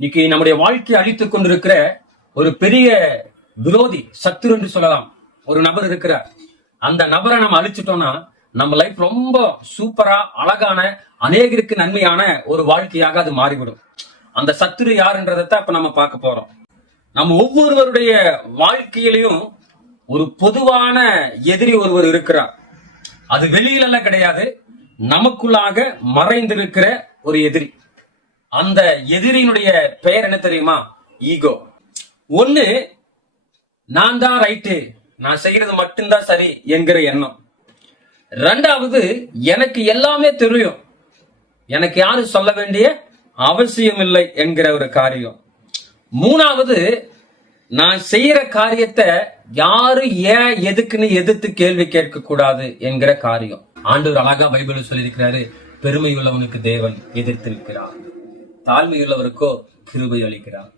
இன்னைக்கு நம்முடைய வாழ்க்கையை அழித்துக் கொண்டிருக்கிற ஒரு பெரிய விரோதி, சத்துரு என்று சொல்லலாம், ஒரு நபர் இருக்கிறார். அந்த நபரை நம்ம அழிச்சிட்டோம்னா நம்ம லைஃப் ரொம்ப சூப்பரா, அழகான, அநேகருக்கு நன்மையான ஒரு வாழ்க்கையாக அது மாறிவிடும். அந்த சத்துரு யாருன்றதான் இப்ப நம்ம பார்க்க போறோம். நம்ம ஒவ்வொருவருடைய வாழ்க்கையிலையும் ஒரு பொதுவான எதிரி ஒருவர் இருக்கிறார். அது வெளியில கிடையாது, நமக்குள்ளாக மறைந்திருக்கிற ஒரு எதிரி. அந்த எதிரியினுடைய பெயர் என்ன தெரியுமா? ஈகோ. ஒண்ணு, நான் தான் ரைட்டு, நான் செய்யறது மட்டும்தான் சரி என்கிற எண்ணம். ரெண்டாவது, எனக்கு எல்லாமே தெரியும், எனக்கு யாரும் சொல்ல வேண்டிய அவசியம் இல்லை என்கிற ஒரு காரியம். மூணாவது, நான் செய்யற காரியத்தை யாரு ஏன் எதுக்குன்னு எதிர்த்து கேள்வி கேட்க கூடாது என்கிற காரியம். ஆண்டவர் அழகா பைபிள் சொல்லியிருக்கிறாரு, பெருமை உள்ளவனுக்கு தேவன் எதிர்த்து நிற்கிறார், தாழ்மையுள்ளவருக்கோ கிருபை அளிக்கிறார்.